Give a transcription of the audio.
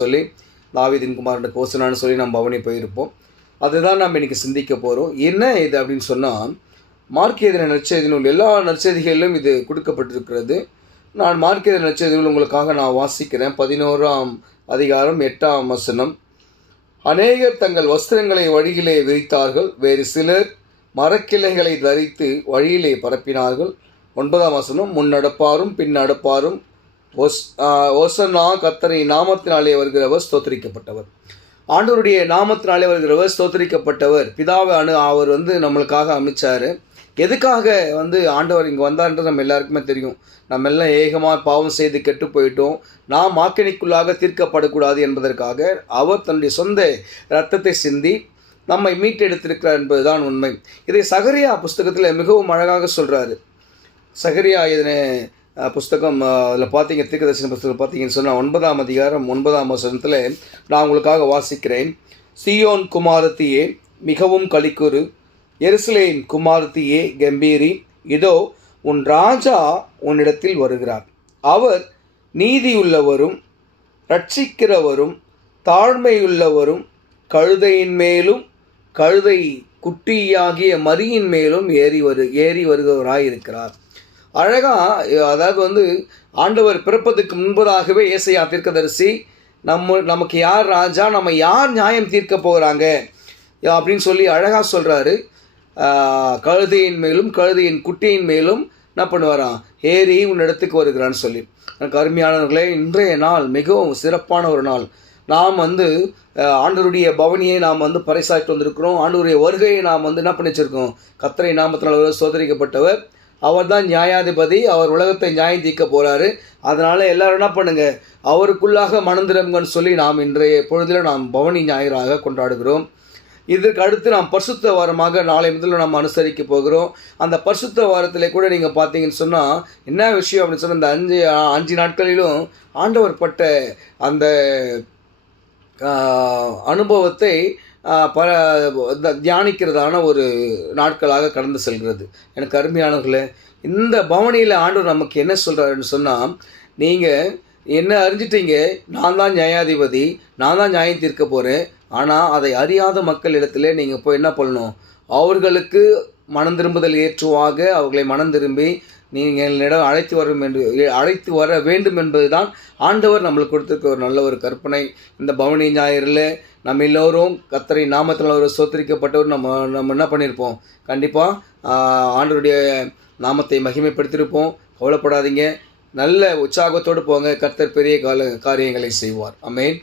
சொல்லி தாவீதின் குமாரன் கோசனான்னு சொல்லி நம்ம பவனி போயிருப்போம். அதுதான் நாம் இன்றைக்கி சிந்திக்க போகிறோம். என்ன இது அப்படின்னு சொன்னால், மார்க் எழுதின நற்செய்தி நூல் எல்லா நற்செய்திகளிலும் இது கொடுக்கப்பட்டிருக்கிறது. நான் மார்க் எழுதின நற்செய்தி நூல் உங்களுக்காக நான் வாசிக்கிறேன். 11ஆம் அதிகாரம் 8ஆம் வசனம். அநேகர் தங்கள் வஸ்திரங்களை வழியிலே விரித்தார்கள், வேறு சிலர் மரக்கிளைகளை தரித்து வழியிலே பரப்பினார்கள். 9ஆம் வசனம். முன் நடப்பாரும் பின் நடப்பாரும் ஓசன்னா கர்த்தரின் நாமத்தினாலே வருகிறவர் ஸ்தோத்திரிக்கப்பட்டவர். ஆண்டவருடைய நாமத்தினாலே வருகிறவர் ஸ்தோத்திரிக்கப்பட்டவர். பிதாவை அவர் நம்மளுக்காக அமைச்சார். எதுக்காக ஆண்டவர் இங்கே வந்தார்ன்றது நம்ம எல்லாருக்குமே தெரியும். நம்ம எல்லாம் ஏகமாக பாவம் செய்து கெட்டு போயிட்டோம். நாம் ஆக்கினைக்குள்ளாக தீர்க்கப்படக்கூடாது என்பதற்காக அவர் தன்னுடைய சொந்த இரத்தத்தை சிந்தி நம்மை மீட்டெடுத்திருக்கிறார் என்பதுதான் உண்மை. இதை சகரியா புஸ்தகத்தில் மிகவும் அழகாக சொல்கிறாரு. சகரியா இதன புஸ்தகம் அதில் பார்த்தீங்க, தீர்க்கதரிசன புஸ்தகம் பார்த்தீங்கன்னு சொன்னால் 9ஆம் அதிகாரம் 9ஆம் வசனத்தில் நான் உங்களுக்காக வாசிக்கிறேன். சீயோன் குமாரத்தியே மிகவும் களிக்குறு, எருசலேம் குமாரத்தியே கம்பீரி, இதோ உன் ராஜா உன்னிடத்தில் வருகிறார். அவர் நீதியுள்ளவரும் ரட்சிக்கிறவரும் தாழ்மையுள்ளவரும் கழுதையின் மேலும் கழுதை குட்டியாகிய மரியின் மேலும் ஏறி வருகிறவராயிருக்கிறார். அதாவது ஆண்டவர் பிறப்பதுக்கு முன்பதாகவே ஏசாயா தீர்க்கதரிசி நமக்கு யார் ராஜா, நம்ம யார் நியாயம் தீர்க்க போகிறாங்க அப்படின்னு சொல்லி அழகாக சொல்கிறாரு. கழுதையின் மேலும் கழுதையின் குட்டியின் மேலும் என்ன பண்ணுவாராம், ஏறி உன்னிடத்துக்கு வருகிறான்னு சொல்லி. எனக்கு அருமையானவர்களே, இன்றைய நாள் மிகவும் சிறப்பான ஒரு நாள். நாம் ஆண்டவருடைய பவனியை நாம் பறைசாற்றி வந்திருக்கிறோம். ஆண்டவருடைய வருகையை நாம் என்ன பண்ணி வச்சுருக்கோம். கர்த்தரை நாமத்தினால் சோதரிக்கப்பட்டவர், அவர் தான் நியாயாதிபதி. அவர் உலகத்தை நியாயம் தீர்க்க போகிறாரு. அதனால் எல்லோரும் என்ன பண்ணுங்கள், அவருக்குள்ளாக மனந்திரங்கன்னு சொல்லி நாம் இன்றைய பொழுதில் நாம் பவனி ஞாயிறாக கொண்டாடுகிறோம். இதற்கு அடுத்து நாம் பரிசுத்த வாரமாக நாளை முதல்ல நாம் அனுசரிக்க போகிறோம். அந்த பரிசுத்த வாரத்தில் கூட நீங்கள் பார்த்தீங்கன்னு சொன்னால் என்ன விஷயம் அப்படின்னு சொன்னால், இந்த அஞ்சு நாட்களிலும் ஆண்டவர் பட்ட அந்த அனுபவத்தை தியானிக்கிறதான ஒரு நாட்களாக கடந்து செல்கிறது. எனக்கு அருமையானவர்களே, இந்த பவனியில் ஆண்டவர் நமக்கு என்ன சொல்கிறாருன்னு சொன்னால், நீங்கள் என்ன அறிஞ்சிட்டீங்க, நான் தான் நியாயாதிபதி, நான் தான் நியாயம் தீர்க்க போகிறேன். ஆனால் அதை அறியாத மக்களிடத்துல நீங்கள் போய் என்ன பண்ணணும், அவர்களுக்கு மனம் திரும்புதல் ஏற்றுவாக அவர்களை மனம் திரும்பி நீங்கள் என்னிடம் அழைத்து வர வேண்டும் என்பது தான் ஆண்டவர் நம்மளுக்கு கொடுத்துருக்க ஒரு நல்ல ஒரு கற்பனை. இந்த பவனி ஞாயிறில் நம்ம எல்லோரும் கர்த்தரை நாமத்தில் ஒரு சோத்தரிக்கப்பட்டவர் நம்ம என்ன பண்ணியிருப்போம், கண்டிப்பாக ஆண்டவருடைய நாமத்தை மகிமைப்படுத்தியிருப்போம். கவலைப்படாதீங்க, நல்ல உற்சாகத்தோடு போங்க. கர்த்தர் பெரிய காரியங்களை செய்வார். ஆமென்.